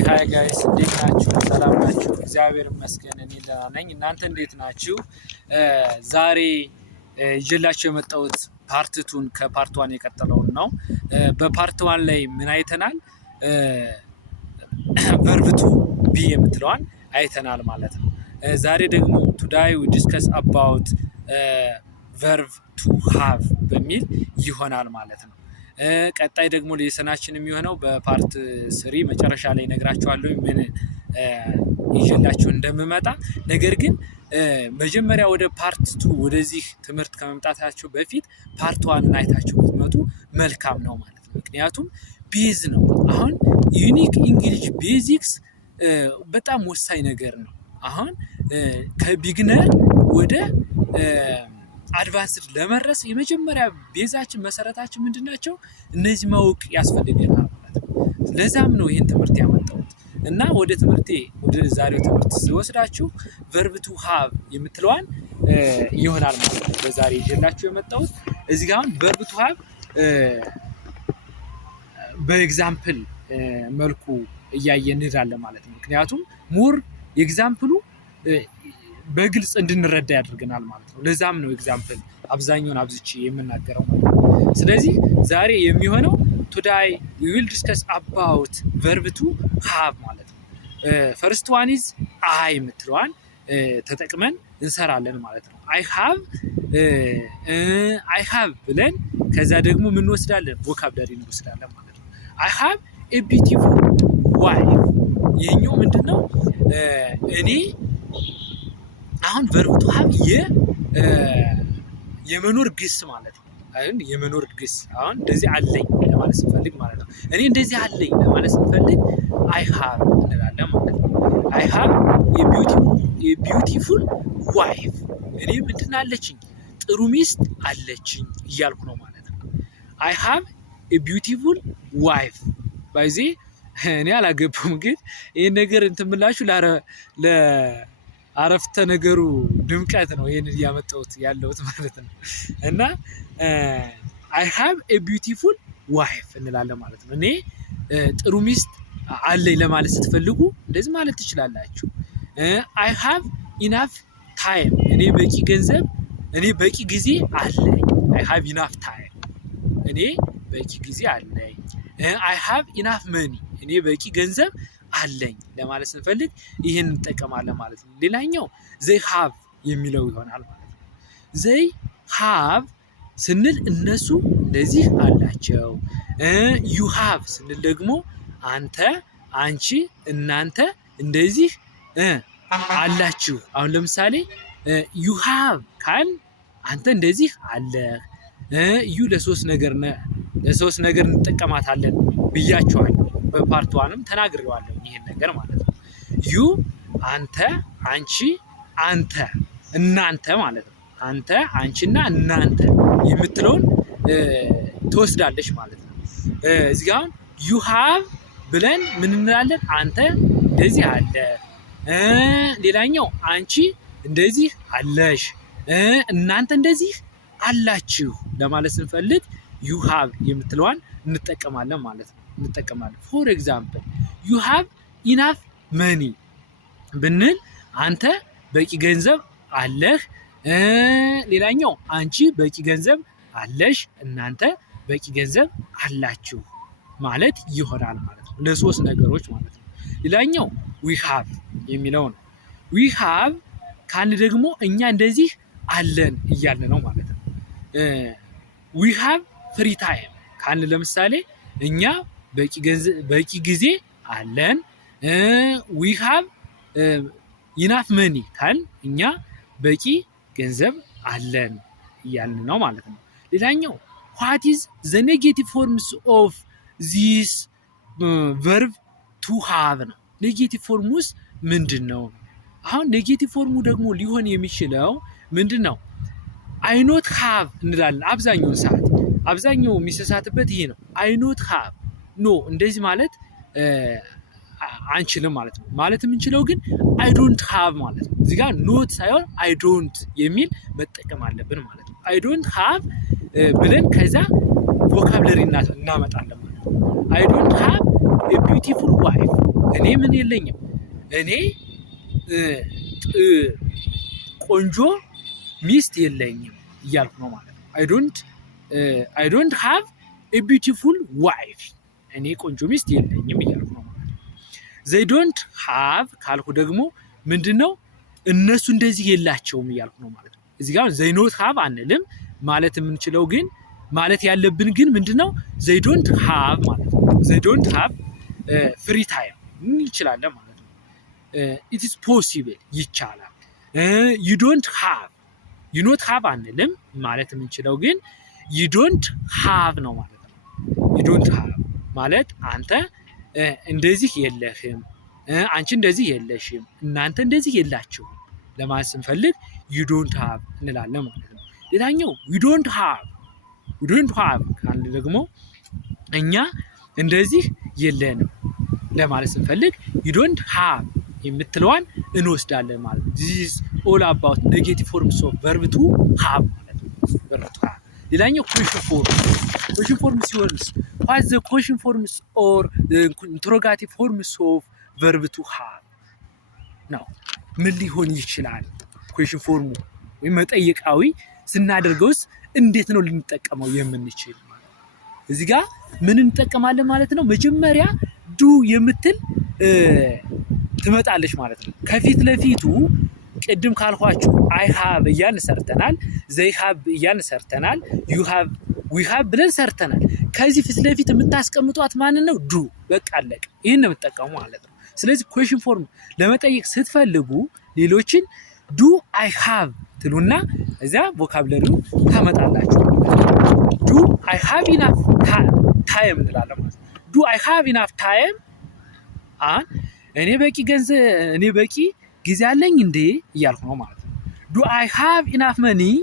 ሃይ ጋይስ እንዴት ናችሁ? ሰላም ናችሁ? እግዚአብሔር ይመስገን እኔ ደህና ነኝ። እናንተ እንዴት ናችሁ? ዛሬ ይዤላችሁ የመጣሁት ፓርት 2ን ከፓርት 1 የቀጠለውን ነው። በፓርት 1 ላይ ምን አይተናል? ቨርብ ቱ ቢ የምትለዋን አይተናል ማለት ነው። ዛሬ ደግሞ ቱዳይ ዊ ዲስከስ አባውት ቨርብ ቱ ሃቭ በሚል ይሆናል ማለት ነው። ቀጣይ ደግሞ ሌሰናችን የሚሆነው በፓርት 3 መጨረሻ ላይ ነግራችኋለሁ ምን ይዤላችሁ እንደምመጣ። ነገር ግን መጀመሪያ ወደ ፓርት 2 ወደዚህ ትምህርት ከመምጣታችሁ በፊት ፓርት 1 አይታችሁ ብትመጡ መልካም ነው ማለት ነው። ምክንያቱም ቤዝ ነው። አሁን ዩኒክ እንግሊሽ ቤዚክስ በጣም ወሳኝ ነገር ነው። አሁን ከቢግነር ወደ አድቫንስድ ለመድረስ የመጀመሪያ ቤዛችን መሰረታችን ምንድናቸው? እነዚህ ማወቅ ያስፈልገናል ማለት ነው። ለዛም ነው ይሄን ትምህርት ያመጣሁት እና ወደ ዛሬው ትምህርት ሲወስዳችሁ ቨርብ ቱ ሃቭ የምትለዋን ይሆናል ማለት ነው። በዛሬ ይዤላችሁ የመጣሁት እዚህ ጋር አሁን ቨርብ ቱ ሃቭ በኤግዛምፕል መልኩ እያየን እንሄዳለን ማለት ነው። ምክንያቱም ሙር ኤግዛምፕሉ በግልጽ እንድንረዳ ያደርገናል ማለት ነው። ለዛም ነው ኤግዛምፕል አብዛኛውን አብዝቼ የምናገረው ማለት ነው። ስለዚህ ዛሬ የሚሆነው ቱዳይ ዊ ዊል ዲስከስ አባውት ቨርብ ቱ ሃቭ ማለት ነው። ፈርስት ዋን ኢዝ አይ የምትለዋን ተጠቅመን እንሰራለን ማለት ነው። አይ ሃቭ ብለን ከዛ ደግሞ ምን እንወስዳለን? ቮካብላሪ እንወስዳለን ማለት ነው። አይ ሃቭ ኤ ቢዩቲፉል ዋይፍ። ይሄኛው ምንድነው? እኔ አሁን ቨርብ ቱ ሃቭ የመኖር ግስ ማለት ነው። አሁን የመኖር ግስ አሁን እንደዚህ አለኝ ለማለት ስንፈልግ ማለት ነው። እኔ እንደዚህ አለኝ ለማለት ስንፈልግ አይ ሃቭ እንላለን ማለት ነው። አይ ሃቭ የቢዩቲፉል ዋይፍ። እኔ ምንድን አለችኝ? ጥሩ ሚስት አለችኝ እያልኩ ነው ማለት ነው። አይ ሃቭ የቢዩቲፉል ዋይፍ ባይዜ እኔ አላገባም፣ ግን ይሄን ነገር እንትን ብላችሁ አረፍተ ነገሩ ድምቀት ነው ይሄን ያመጣሁት ያለሁት ማለት ነው። እና አይ ሃቭ ኤ ቢዩቲፉል ዋይፍ እንላለን ማለት ነው። እኔ ጥሩ ሚስት አለኝ ለማለት ስትፈልጉ እንደዚህ ማለት ትችላላችሁ። አይ ሃቭ ኢናፍ ታይም። እኔ በቂ ጊዜ አለኝ። አይ ሃቭ ኢናፍ ታይም። እኔ በቂ ጊዜ አለኝ። አይ ሃቭ ኢናፍ መኒ። እኔ በቂ ገንዘብ አለኝ ለማለት ስንፈልግ ይሄን እንጠቀማለን ማለት ነው። ሌላኛው ዘይ ሃቭ የሚለው ይሆናል ማለት ነው። ዘይ ሃቭ ስንል እነሱ እንደዚህ አላቸው። ዩ ሃቭ ስንል ደግሞ አንተ፣ አንቺ፣ እናንተ እንደዚህ አላችሁ። አሁን ለምሳሌ ዩ ሃቭ ካል አንተ እንደዚህ አለህ። ዩ ለሶስት ነገር እንጠቀማታለን ብያቸዋለሁ። በፓርት 1ም ተናግሬዋለሁ ይሄን ነገር ማለት ነው። ዩ አንተ፣ አንቺ፣ አንተ፣ እናንተ ማለት ነው። አንተ፣ አንቺና እናንተ የምትለውን ትወስዳለች ማለት ነው። እዚህ ጋር አሁን ዩ ሃቭ ብለን ምን እንላለን? አንተ እንደዚህ አለ። ሌላኛው አንቺ እንደዚህ አለሽ፣ እናንተ እንደዚህ አላችሁ ለማለት ስንፈልግ ዩ ሃቭ የምትለዋን እንጠቀማለን ማለት ነው። ፎር ኤግዛምፕል ዩ ሃቭ ኢናፍ መኒ ብንል አንተ በቂ ገንዘብ አለህ። ሌላኛው አንቺ በቂ ገንዘብ አለሽ፣ እናንተ በቂ ገንዘብ አላችሁ ማለት ይሆናል ማለት ነው። ለሶስት ነገሮች ማለት ነው። ሌላኛው ዊ ሃቭ የሚለው ነው። ዊ ሃቭ ካልን ደግሞ እኛ እንደዚህ አለን እያለ ነው ማለት ነው። ዊ ሃቭ ፍሪ ታይም ካልን ለምሳሌ እኛ በቂ ጊዜ አለን። ዊ ሃቭ ኢናፍ መኒ ካልን እኛ በቂ ገንዘብ አለን እያልን ነው ማለት ነው። ሌላኛው ዋት ኢዝ ዘ ኔጌቲቭ ፎርምስ ኦፍ ዚስ ቨርብ ቱ ሃቭ ነው። ኔጌቲቭ ፎርሙስ ምንድን ነው? አሁን ኔጌቲቭ ፎርሙ ደግሞ ሊሆን የሚችለው ምንድን ነው? አይ ኖት ሃቭ እንላለን። አብዛኛው የሚሰሳትበት ይሄ ነው። አይ ኖት ሃቭ ኖ እንደዚህ ማለት አንችልም ማለት ነው። ማለት የምንችለው ግን አይ ዶንት ሃቭ ማለት ነው። እዚህ ጋር ኖት ሳይሆን አይ ዶንት የሚል መጠቀም አለብን ማለት ነው። አይ ዶንት ሃቭ ብለን ከዛ ቮካብለሪ እናመጣለን ማለት ነው። አይ ዶንት ሃቭ ኤ ቢዩቲፉል ዋይፍ እኔ ምን የለኝም እኔ ቆንጆ ሚስት የለኝም እያልኩ ነው ማለት ነው። I don't have a beautiful wife እኔ ቆንጆ ሚስት የለኝም እያልኩ ነው ማለት ነው። they don't have ካልኩ ደግሞ ምንድነው እነሱ እንደዚህ የላቸውም እያልኩ ነው ማለት ነው። እዚህ ጋር they not have አንልም ማለት የምንችለው ግን ማለት ያለብን ግን ምንድነው they don't have ማለት ነው። they don't have free time እንችላለን ማለት ነው። it is possible ይቻላል። you don't have you not have አንልም ማለት የምንችለው ግን you don't have ነው ማለት ነው። you don't have ማለት አንተ እንደዚህ የለህም፣ አንቺ እንደዚህ የለሽም፣ እናንተ እንደዚህ የላችሁም ለማለት ስንፈልግ you don't have እንላለን ማለት ነው። ሌላኛው we don't have ካለ ደግሞ እኛ እንደዚህ የለንም ለማለት ስንፈልግ you don't have የምትለዋን እንወስዳለን ማለት ነው። this is all about negative forms of verb to have ማለት ነው። verb to have ሌላኛው question form ሲሆንስ what the question forms or the interrogative forms of verb to have ነው። ምን ሊሆን ይችላል? question form ወይ መጠይቃዊ ስናደርገውስ እንዴት ነው ልንጠቀመው የምንችል? እዚህ ጋር ምን እንጠቀማለን ማለት ነው። መጀመሪያ ዱ የምትል ትመጣለች ማለት ነው። ከፊት ለፊቱ ቅድም ካልኳችሁ I have እያልን ሰርተናል፣ they have እያልን ሰርተናል፣ we have ብለን ሰርተናል። ከዚህ ፊት ለፊት የምታስቀምጧት ማንን ነው? ዱ በቃ አለቀ። ይሄን ነው የምትጠቀሙ ማለት ነው። ስለዚህ question form ለመጠየቅ ስትፈልጉ ሌሎችን ዱ I have ትሉና እዚያ ቮካብለሪው ታመጣላችሁ። ዱ I have enough time እንላለን ማለት ነው። ዱ I have enough time እኔ በቂ ጊዜ አለኝ እንዴ እያልኩ ነው ማለት ነው። ዱ I have enough money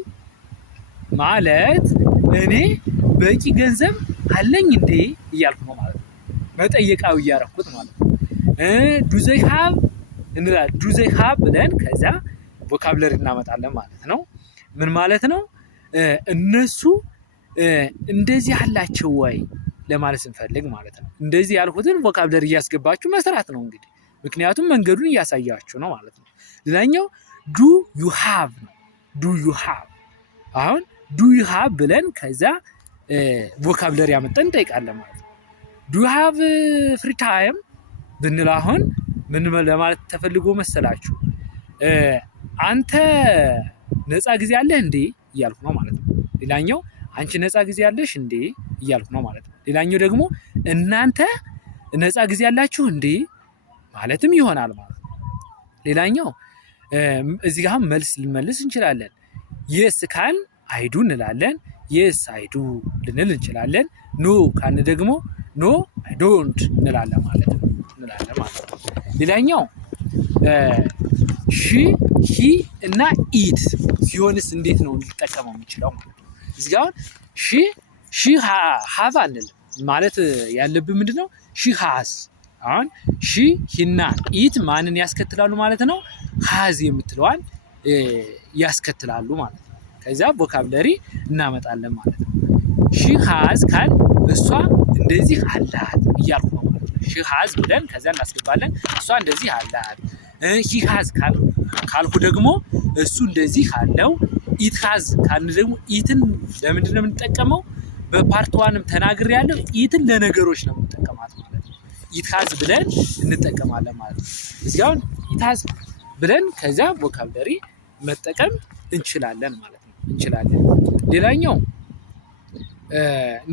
ማለት እኔ በቂ ገንዘብ አለኝ እንዴ እያልኩ ነው ማለት ነው። መጠየቃዊ እያረኩት ማለት ነው። ዱ they have እንላለን። ዱ they have ብለን ከዛ ቮካብለሪ እናመጣለን ማለት ነው። ምን ማለት ነው? እነሱ እንደዚህ አላቸው ወይ ለማለት ስንፈልግ ማለት ነው። እንደዚህ ያልኩትን ቮካብለሪ እያስገባችሁ መስራት ነው እንግዲህ፣ ምክንያቱም መንገዱን እያሳያችሁ ነው ማለት ነው። ሌላኛው ዱ ዩ ሃቭ ነው። ዱ ዩ ሃቭ አሁን ዱ ዩ ሃቭ ብለን ከዛ ቮካብለሪ ያመጣን እንጠይቃለን ማለት ነው። ዱ ዩ ሃቭ ፍሪ ታይም ብንል አሁን ምን ለማለት ተፈልጎ መሰላችሁ? አንተ ነፃ ጊዜ አለህ እንዴ እያልኩ ነው ማለት ነው። ሌላኛው አንቺ ነፃ ጊዜ አለሽ እንዴ እያልኩ ነው ማለት ነው። ሌላኛው ደግሞ እናንተ ነፃ ጊዜ አላችሁ እንዴ ማለትም ይሆናል ማለት ነው። ሌላኛው እዚህ ጋር መልስ ልንመልስ እንችላለን። የስ ካል አይዱ እንላለን። የስ አይዱ ልንል እንችላለን። ኖ ካል ደግሞ ኖ አይ ዶንት እንላለን ማለት ነው። ሌላኛው ሺ ሂ እና ኢት ሲሆንስ እንዴት ነው ልንጠቀመው የምንችለው ማለት ነው። እዚህ ጋር ሺ ሃቭ አንልም ማለት ያለብን ምንድነው? ሺ ሃዝ አሁን ሺ ሂና ኢት ማንን ያስከትላሉ ማለት ነው? ሃዝ የምትለዋን ያስከትላሉ ማለት ነው። ከዛ ቮካብለሪ እናመጣለን ማለት ነው። ሺ ሃዝ ካል እሷ እንደዚህ አላት እያልኩ ነው ማለት ነው። ሺ ሃዝ ብለን ከዛ እናስገባለን። እሷ እንደዚህ አላት። ሂ ሃዝ ካልኩ ደግሞ እሱ እንደዚህ አለው። ኢት ሃዝ ካልን ደግሞ ኢትን ለምንድን ነው የምንጠቀመው? በፓርት ዋንም ተናግሬያለሁ። ኢትን ለነገሮች ነው የምንጠቀማት ማለት ነው። ኢት ሃዝ ብለን እንጠቀማለን ማለት ነው። እዚህ ጋር ኢት ሃዝ ብለን ከዛ ቮካብለሪ መጠቀም እንችላለን ማለት ነው። እንችላለን። ሌላኛው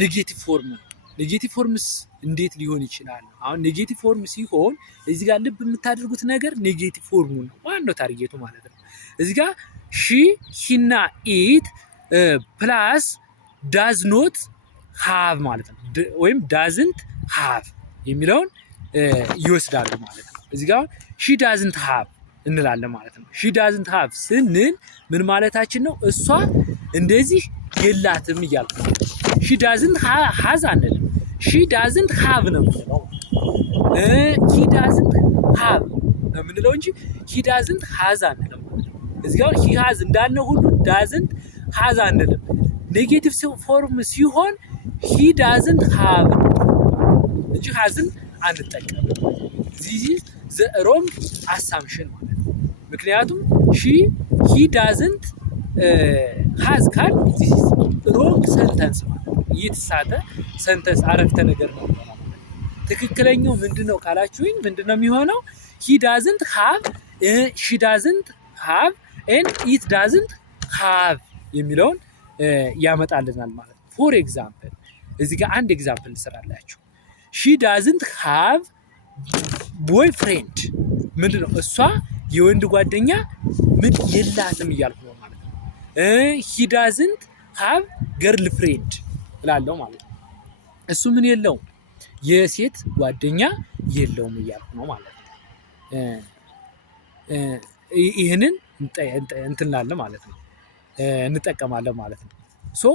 ኔጌቲቭ ፎርም ነው። ኔጌቲቭ ፎርምስ እንዴት ሊሆን ይችላል? አሁን ኔጌቲቭ ፎርም ሲሆን እዚህ ጋር ልብ የምታደርጉት ነገር ኔጌቲቭ ፎርሙ ነው ዋናው ታርጌቱ ማለት ነው። እዚህ ጋር ሺ ሂና ኢት ፕላስ ዳዝ ኖት ሃቭ ማለት ነው። ወይም ዳዝንት ሃቭ የሚለውን ይወስዳሉ ማለት ነው። እዚህ ጋር ሺ ዳዝንት ሃቭ እንላለን ማለት ነው። ሺ ዳዝንት ሃቭ ስንል ምን ማለታችን ነው? እሷ እንደዚህ የላትም እያልኩ ነው። ሺ ዳዝንት ሃዝ አንልም። ሺ ዳዝንት ሃቭ ነው የምንለው። ሂ ዳዝንት ሃቭ ነው የምንለው እንጂ ሂ ዳዝንት ሃዝ አንልም። እዚህ ጋር ሂ ሃዝ እንዳልነ ሁሉ ዳዝንት ሃዝ አንልም። ኔጌቲቭ ፎርም ሲሆን ሂ ዳዝንት ሃቭ እንጂ ሃዝን አንጠቀምም። እዚህ this is the wrong assumption ማለት ነው። ምክንያቱም he doesn't has ካል this is wrong sentence ማለት ነው። የተሳተ ሰንተንስ አረፍተ ነገር ነው ማለት ነው። ትክክለኛው ምንድነው ካላችሁኝ ምንድነው የሚሆነው? he doesn't have she doesn't have and it doesn't have የሚለውን ያመጣልናል ማለት ነው። ፎር ኤግዛምፕል እዚህ ጋር አንድ ኤግዛምፕል እንሰራላችሁ። she doesn't have boyfriend ምንድነው? እሷ የወንድ ጓደኛ ምን የላትም እያልኩ ነው ማለት ነው። he doesn't have girlfriend እላለሁ ማለት ነው። እሱ ምን የለውም? የሴት ጓደኛ የለውም እያልኩ ነው ማለት ነው። ይህንን እንትላለን ማለት ነው እንጠቀማለን ማለት ነው። ሶ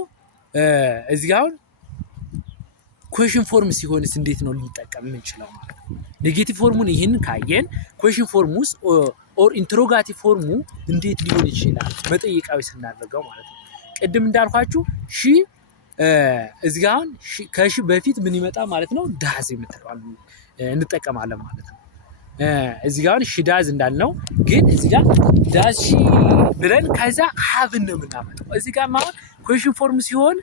እዚህ ጋር ኩዌሽን ፎርም ሲሆንስ እንዴት ነው ልንጠቀም የምንችለው ማለት ነው። ኔጌቲቭ ፎርሙን ይህንን ካየን ኩዌሽን ፎርም ውስጥ ኦር ኢንትሮጋቲቭ ፎርሙ እንዴት ሊሆን ይችላል መጠይቃዊ ስናደርገው ማለት ነው። ቅድም እንዳልኳችሁ እዚህ ጋር አሁን ከሺ በፊት ምን ይመጣ ማለት ነው? ዳዝ የምትለዋል እንጠቀማለን ማለት ነው። እዚህ ጋር ሺ ዳዝ እንዳልነው ግን እዚህ ጋር ዳዝ ሺ ብለን ከዛ ሀቭን ነው የምናመጣው። እዚህ ጋር ማለት ኩዌሽን ፎርም ሲሆን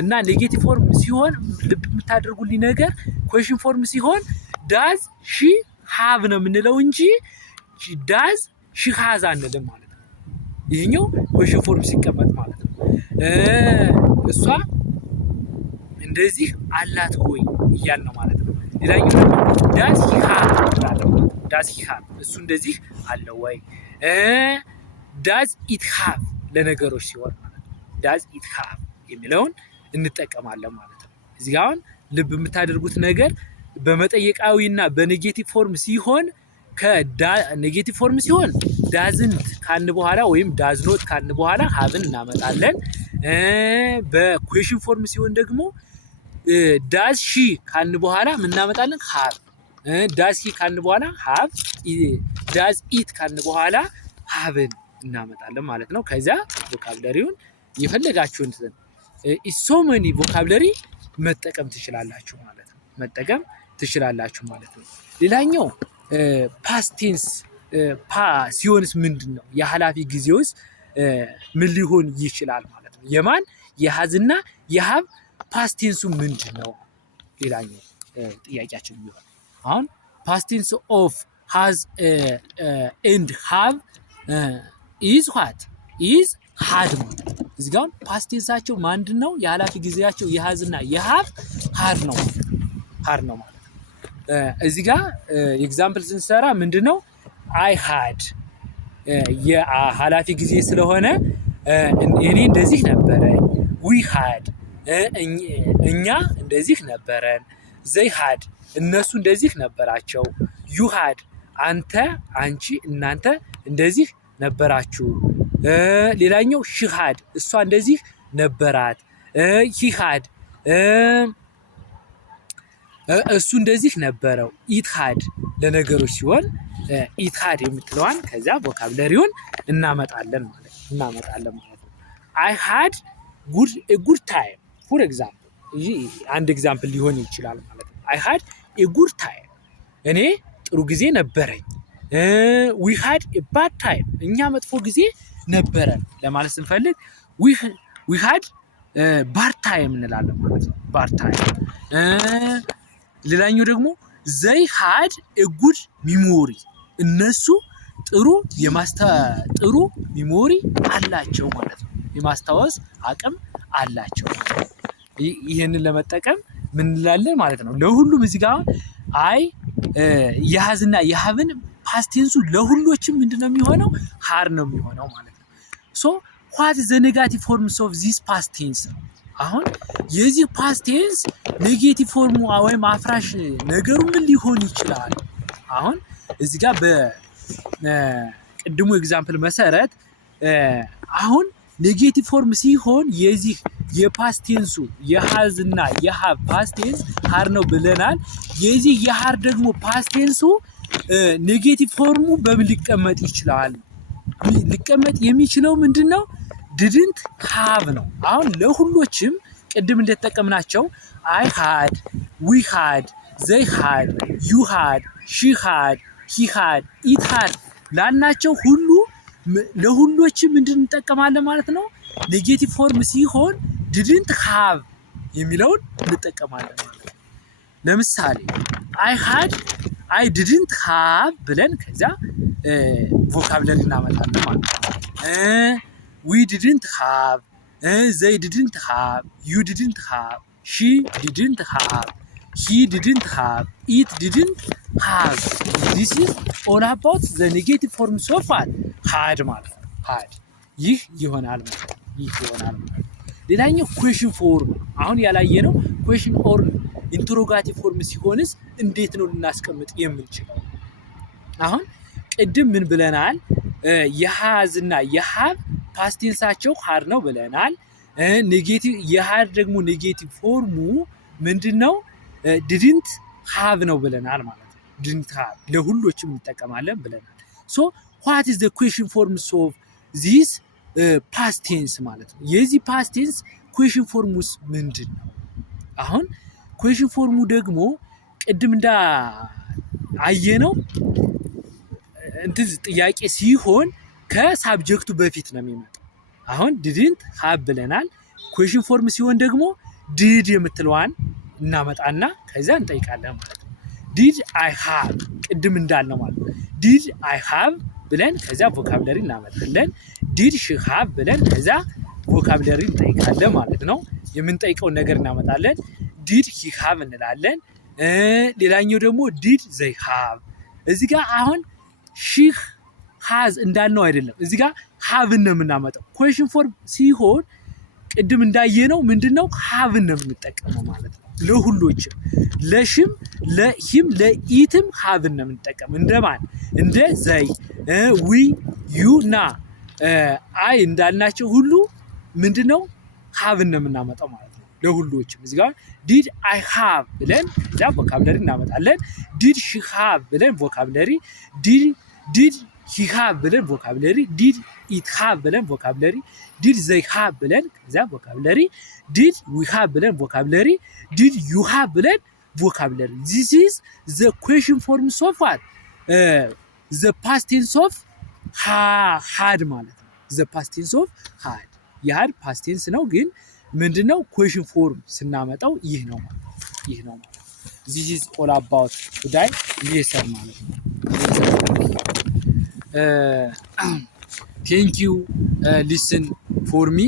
እና ኔጌቲቭ ፎርም ሲሆን ልብ የምታደርጉልኝ ነገር ኩዌሽን ፎርም ሲሆን ዳዝ ሺ ሀቭ ነው የምንለው እንጂ ዳዝ ሺ ሀዝ አንልም ማለት ነው። ይሄኛው ኩዌሽን ፎርም ሲቀመጥ ማለት ነው። እሷ እንደዚህ አላት ወይ እያልን ነው ማለት ነው። ሌላኛው ዳዝ ሂ ሃቭ ማለት ነው። ዳዝ ሂ ሃቭ እሱ እንደዚህ አለው ወይ? ዳዝ ኢት ሃቭ ለነገሮች ሲሆን ማለት ነው። ዳዝ ኢት ሃቭ የሚለውን እንጠቀማለን ማለት ነው። እዚህ ጋር አሁን ልብ የምታደርጉት ነገር በመጠየቃዊና በኔጌቲቭ ፎርም ሲሆን ከኔጌቲቭ ፎርም ሲሆን ዳዝንት ካልን በኋላ ወይም ዳዝ ኖት ካልን በኋላ ሃቭን እናመጣለን። በኩዌሽን ፎርም ሲሆን ደግሞ ዳዝ ሺ ካልን በኋላ ምን እናመጣለን? ሃቭ። ዳዝ ሂ ካልን በኋላ ሃቭ። ዳዝ ኢት ካልን በኋላ ሃቭን እናመጣለን ማለት ነው። ከዚያ ቮካብለሪውን የፈለጋችሁን ሶ መኒ ቮካብለሪ መጠቀም ትችላላችሁ ማለት ነው። መጠቀም ትችላላችሁ ማለት ነው። ሌላኛው ፓስት ቴንስ ሲሆንስ ምንድን ነው? የኃላፊ ጊዜውስ ምን ሊሆን ይችላል ማለት ነው። የማን የሃዝና የሃቭ ፓስት ቴንሱ ምንድን ነው? ሌላኛው ጥያቄያችን ቢሆን አሁን ፓስት ቴንስ ኦፍ ሃዝ ኤንድ ሃቭ ኢዝ ዋት ኢዝ ሃድ ማለት ነው። እዚህ ጋር ፓስት ቴንሳቸው ምንድን ነው? የኃላፊ ጊዜያቸው የሃዝና የሃቭ ሃድ ነው ማለት ነው። እዚህ ጋር ኤግዛምፕል ስንሰራ ምንድነው? አይ ሃድ የኃላፊ ጊዜ ስለሆነ እኔ እንደዚህ ነበረኝ። ዊ ሃድ እኛ እንደዚህ ነበረን። ዘይ ሃድ እነሱ እንደዚህ ነበራቸው። ዩ ሃድ አንተ፣ አንቺ፣ እናንተ እንደዚህ ነበራችሁ። ሌላኛው ሺ ሃድ እሷ እንደዚህ ነበራት። ሂ ሃድ እሱ እንደዚህ ነበረው። ኢት ሃድ ለነገሮች ሲሆን ኢት ሃድ የምትለዋን ከዚያ ቮካብለሪውን እናመጣለን ማለት ነው። አይ ሃድ ጉድ ታይም ፎር ኤግዛምፕል አንድ ኤግዛምፕል ሊሆን ይችላል ማለት ነው። አይ ሃድ ጉድ ታይም እኔ ጥሩ ጊዜ ነበረኝ። ዊ ሃድ ባድ ታይም እኛ መጥፎ ጊዜ ነበረን ለማለት ስንፈልግ ዊ ሃድ ባድ ታይም እንላለን ማለት ነው። ባድ ታይም። ሌላኛው ደግሞ ዘይ ሃድ ጉድ ሚሞሪ እነሱ ጥሩ ሚሞሪ አላቸው ማለት ነው። የማስታወስ አቅም አላቸው። ይህንን ለመጠቀም ምን እንላለን ማለት ነው። ለሁሉም እዚህ ጋር አይ የሃዝና የሃቭን ፓስት ቴንሱ ለሁሎችም ምንድነው የሚሆነው? ሃር ነው የሚሆነው ማለት ነው። ሶ ዋት ዘ ኔጋቲቭ ፎርምስ ኦፍ ዚስ ፓስት ቴንስ ነው። አሁን የዚህ ፓስት ቴንስ ኔጌቲቭ ፎርሙ ወይም አፍራሽ ነገሩ ምን ሊሆን ይችላል? አሁን እዚህ ጋር በቅድሙ ኤግዛምፕል መሰረት አሁን ኔጌቲቭ ፎርም ሲሆን የዚህ የፓስት ቴንሱ የሃዝ እና የሃቭ ፓስት ቴንስ ሃር ነው ብለናል። የዚህ የሃር ደግሞ ፓስት ቴንሱ ኔጌቲቭ ፎርሙ በምን ሊቀመጥ ይችላል? ሊቀመጥ የሚችለው ምንድነው? ዲድንት ሃቭ ነው። አሁን ለሁሎችም ቅድም እንደተጠቀምናቸው አይ ሃድ፣ ዊ ሃድ፣ they had you had she had he had it had ላልናቸው ሁሉ ለሁሎችም ምንድን እንጠቀማለን ማለት ነው ኔጌቲቭ ፎርም ሲሆን didn't have የሚለውን እንጠቀማለን ማለት ነው። ለምሳሌ I didn't have ብለን ከዛ ቮካብለሪ እናመጣለን ማለት ነው። we didn't have they didn't have you didn't have she didn't have he didn't have it didn't have this is all about the negative forms of had ማለት ነው had ይህ ይሆናል ማለት ነው ይህ ይሆናል ማለት ነው። ሌላኛው question form አሁን ያላየነው question or interrogative form ሲሆንስ እንዴት ነው ልናስቀምጥ የምንችለው? አሁን ቅድም ምን ብለናል የሃዝ እና የሃቭ ፓስት ቴንሳቸው had ነው ብለናል። ኔጌቲቭ የሃድ ደግሞ ኔጌቲቭ ፎርሙ ምንድነው didn't have ነው ብለናል ማለት ነው። didn't have ለሁሎችም እንጠቀማለን ብለናል። so what is the question forms of this past tense ማለት ነው። የዚህ past tense question forms ምንድነው? አሁን question formu ደግሞ ቅድም አየነው እንትን ጥያቄ ሲሆን ከሳብጀክቱ በፊት ነው የሚመጣው። አሁን didn't have ብለናል። question form ሲሆን ደግሞ did የምትለዋን እናመጣና ከዛ እንጠይቃለን ማለት ነው። did I have ቅድም እንዳልነው ማለት ነው። did I have ብለን ከዛ ቮካብለሪ እናመጣለን። did she have ብለን ከዛ ቮካብለሪ እንጠይቃለን ማለት ነው። የምንጠይቀውን ነገር እናመጣለን። did he have እንላለን። ሌላኛው ደግሞ did they have እዚህ ጋር አሁን she has እንዳልነው አይደለም። እዚህ ጋር have ነው የምናመጣው። question form ሲሆን ቅድም እንዳየነው ምንድነው have ነው የምንጠቀመው ማለት ነው። ለሁሎችም ለሽም ለሂም ለኢትም have ነው የምንጠቀመው። እንደማን እንደ they we you እና I እንዳልናቸው ሁሉ ምንድነው have ነው የምናመጣው ማለት ነው ለሁሎችም። እዚህ ጋር did I have ብለን እዛ ቮካብለሪ እናመጣለን። did she have ብለን ቮካብለሪ did he have ብለን ቮካብለሪ did it have ብለን ቮካብለሪ did they have ብለን ከዛ ቮካብለሪ did we have ብለን ቮካብለሪ did you have ብለን ቮካብለሪ this is the question forms of what the past tense of had ማለት ነው። the past tense of had የሃድ past tense ነው ግን ምንድነው question form ስናመጣው ይህ ነው ማለት this is all about today lesson ማለት ነው። thank you listen for me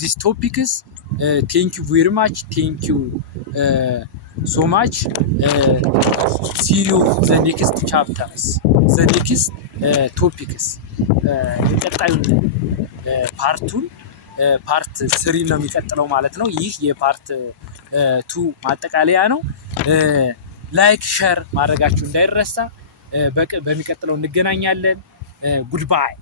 these topics thank you very much thank you so much see you the next chapters the next topics የቀጣዩን ፓርቱን ፓርት 3 ነው የሚቀጥለው ማለት ነው። ይህ የፓርት 2 ማጠቃለያ ነው። ላይክ ሼር ማድረጋችሁ እንዳይረሳ። በሚቀጥለው እንገናኛለን። ጉድባይ